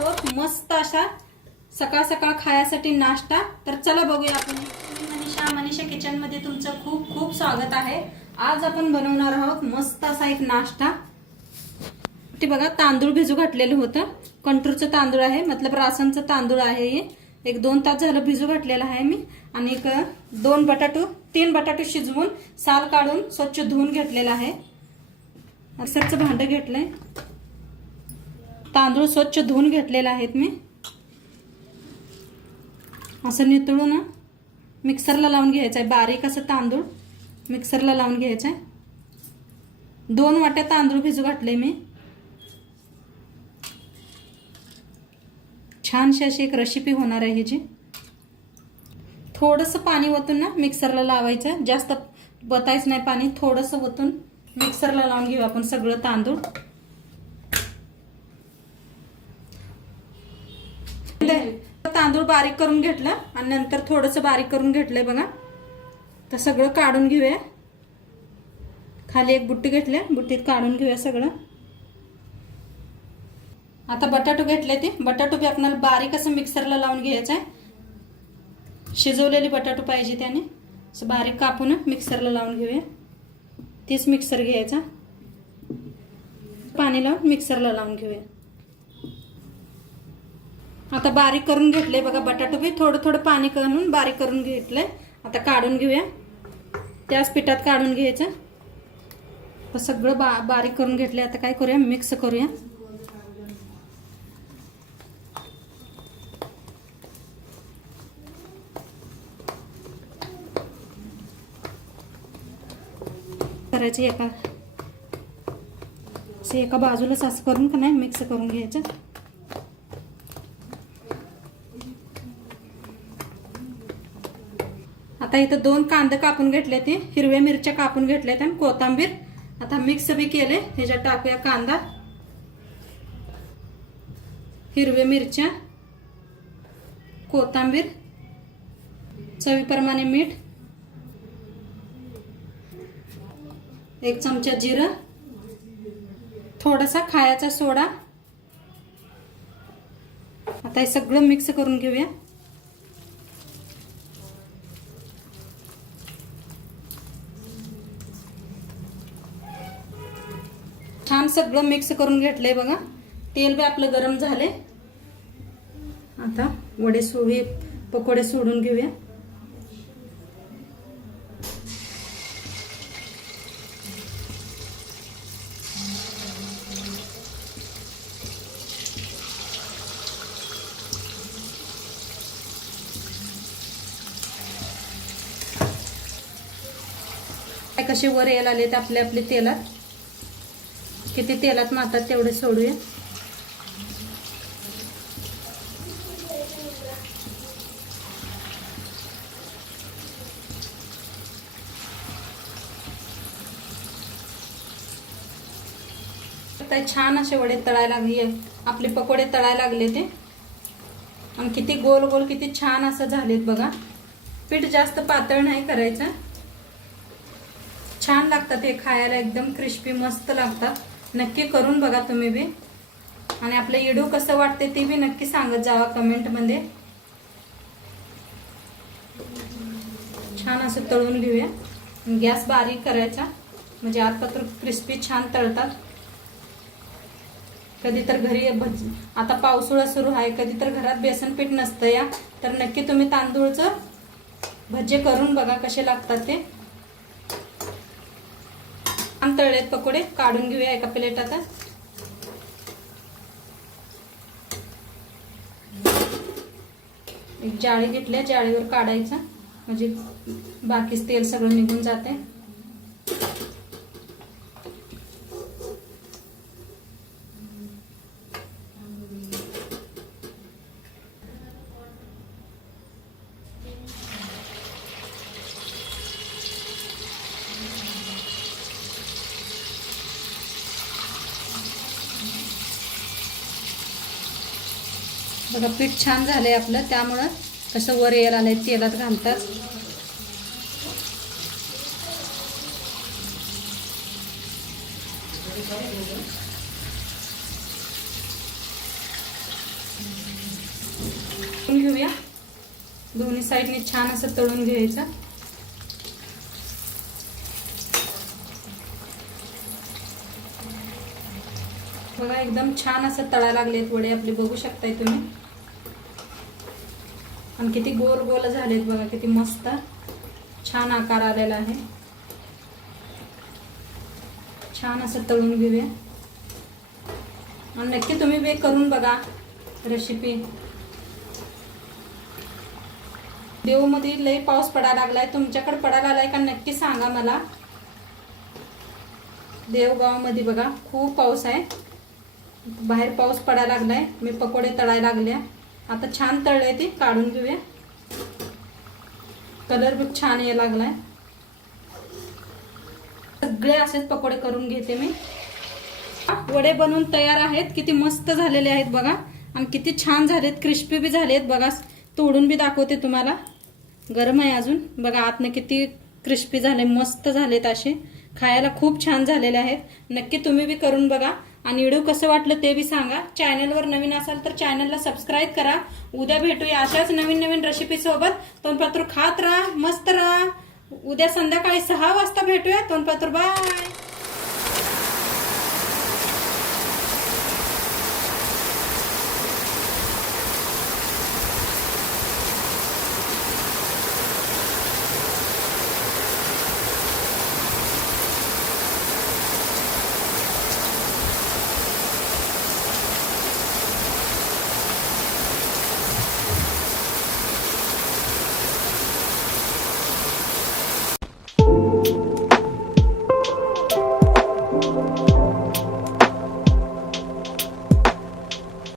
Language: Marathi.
हो मस्त अशा सकाळ सकाळ खायासाठी नाश्ता. तर चला बघूया आपण. मनीषा मनीषा किचनमध्ये तुमचं खूप खूप स्वागत आहे. आज आपण बनवणार आहोत मस्त असा एक नाश्ता. ते बघा तांदूळ भिजू घातलेलं होतं. कंट्रोलचं तांदूळ आहे मतलब रासनचं तांदूळ आहे हे. एक दोन तास झालं भिजू घातलेलं आहे मी. आणि एक दोन बटाटो तीन बटाटू शिजवून साल काढून स्वच्छ धुवून घेतलेलं आहे. मिक्सरचं भांडं घेतलंय. तांदूळ स्वच्छ धुवून घेतलेले आहेत मी. असं नितळून मिक्सरला लावून घ्यायचं आहे बारीक असं तांदूळ मिक्सरला लावून घ्यायचं आहे दोन वाट्या तांदूळ भिजू घातले मी. छानशी अशी एक रेसिपी होणार आहे ह्याची थोडंसं पाणी ओतून ना मिक्सरला लावायचं जास्त बतायचं नाही पाणी. थोडंसं ओतून मिक्सरला लावून घेऊ आपण सगळं तांदूळ. तांदूळ बारीक करून घेतलं आणि नंतर थोडंसं बारीक करून घेतलंय बघा. तर सगळं काढून घेऊया. खाली एक बुट्टी घेतली बुट्टीत काढून घेऊया सगळं. आता बटाटो घेतले ते. बटाटो बी आपल्याला बारीक असं मिक्सरला लावून घ्यायचं आहे. शिजवलेली बटाटो पाहिजे त्याने. असं बारीक कापून मिक्सरला लावून घेऊया. तीच मिक्सर घ्यायचा. पाणी लावून मिक्सरला लावून घेऊया. आता बारीक करून घेतले बघा बटाटो बी. थोडं थोडं पाणी करून बारीक करून घेतलंय. आता काढून घेऊया. त्याच पिठात काढून घ्यायचं. सगळं बा बारीक करून घेतले आता काय करूया? मिक्स करूया. करायचे एका एका बाजूलाच असं करून का नाही? मिक्स करून घ्यायचं. आता इथं दोन कांदे कापून घेतले ते हिरव्या मिरच्या कापून घेतल्यात आणि कोथांबीर. आता मिक्स बी केले. ह्याच्यात टाकूया कांदा. हिरव्या मिरच्या. कोथांबीर. चवीप्रमाणे मीठ. एक चमचा जिरं. थोडासा खायचा सोडा. आता हे सगळं मिक्स करून घेऊया. सगळं मिक्स करून घेतलंय बघा. तेल बी आपलं गरम झाले आता वडे सोडे पकोडे सोडून घेऊया. काय कसे वर यायला आलेत आपले आपले तेलात? किती तेलात मातात तेवढे सोडूया. आता छान असे वडे तळायला लागले. आपले पकोडे तळायला लागले ते. आणि किती गोल गोल किती छान असं झालेत बघा. पीठ जास्त पातळ नाही करायचं. छान लागतात हे खायला एकदम क्रिस्पी मस्त लागतात. नक्की करून बघा तुम्ही बी. आणि आपलं इडू कसं वाटते ते बी नक्की सांगत जावा कमेंटमध्ये छान असं तळून घेऊया. गॅस बारीक करायचा. म्हणजे आतपत्र क्रिस्पी छान तळतात. कधी तर घरी भज आता पावसाळा सुरू आहे. कधी तर घरात बेसन पीठ नसतं या. तर नक्की तुम्ही तांदूळचं भजे करून बघा कसे लागतात ते. आम तळलेत पकोडे काढून घेऊया एका प्लेट आता. एक जाळी घेतल्या जाळीवर काढायचं. म्हणजे बाकीच तेल सगळं निघून जाते बघा पीठ छान झालं आहे आपलं त्यामुळं कसं वर यायला आहे तेलात घालतात. घेऊया. दोन्ही साईडने छान असं तळून घ्यायचं. बघा एकदम छान असं तळा लागलेत वडे आपले बघू शकताय तुम्ही. आणि किती गोल गोल झालेत बघा किती मस्त छान आकार आलेला आहे. छान असं तळून घेऊया. आणि नक्की तुम्ही वे करून बघा रेसिपी देवमध्ये लय पाऊस पडायला लागलाय तुमच्याकडे पडायला आलाय का नक्की सांगा मला. देवगावमध्ये बघा खूप पाऊस आहे. बाहेर पाऊस पडायला लागलाय. मी पकोडे तळायला लागल्या. आता छान तळले ते काढून घेऊया. कलर बी छान यायला लागलाय. सगळे असेच पकोडे करून घेते मी. वडे बनवून तयार आहेत. किती मस्त झालेले आहेत बघा. आणि किती छान झालेत. क्रिस्पी बी झालेत बघा. तोडून बी दाखवते तुम्हाला. गरम आहे अजून. बघा आतनं किती क्रिस्पी झाले मस्त झालेत असे. खायला खूप छान झालेले आहेत. नक्की तुम्ही बी करून बघा. आणि व्हिडिओ कसं वाटलं ते बी सांगा. चॅनलवर नवीन असाल तर चॅनलला सबस्क्राईब करा. उद्या भेटूया अशाच नवीन नवीन रेसिपी सोबत. तोंडपात्र खात राहा मस्त राहा. उद्या संध्याकाळी सहा वाजता भेटूया. तोंडपात्र बाय